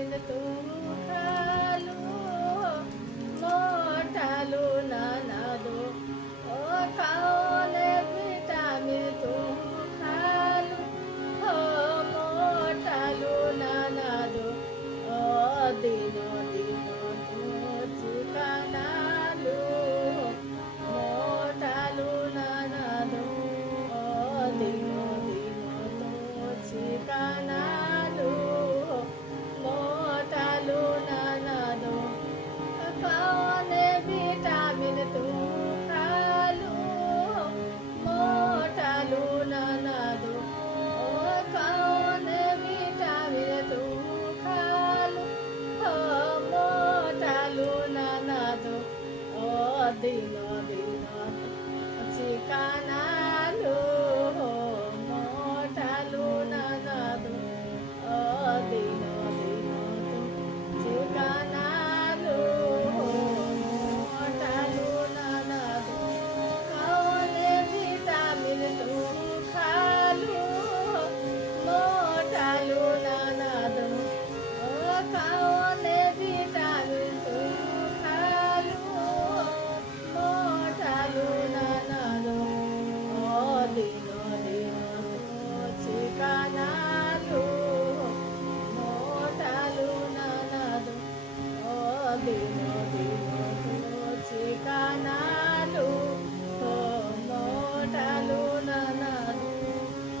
ভিটামিন তুমি খালু মোটালু নানাদো ও খাওনে ভিটামিন তুমি খালু ও মোটালু নানাদো ও দিন দিন চিকানালু মোটালু নানাদো ও দিন দিন చికనాలు మోటాలు నానాలు కానే విటమిన్ తుకాలు మోటాలు నానాలు కానే విటమిన్ తుకాలు మోటాలు నానాలు దిన దిన చికనాలు చికనాలు మోటాలు నానాలు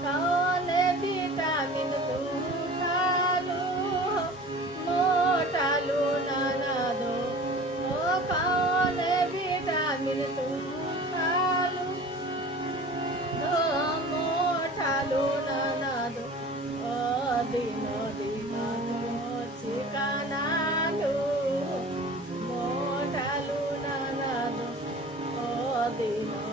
కానే విటమిన్ తుకాలు మోటాలు నానాలు కానే విటమిన్ తుకాలు మోటాలు నానాలు దిన దిన చికనాలు మోటాలు నానాలు దిన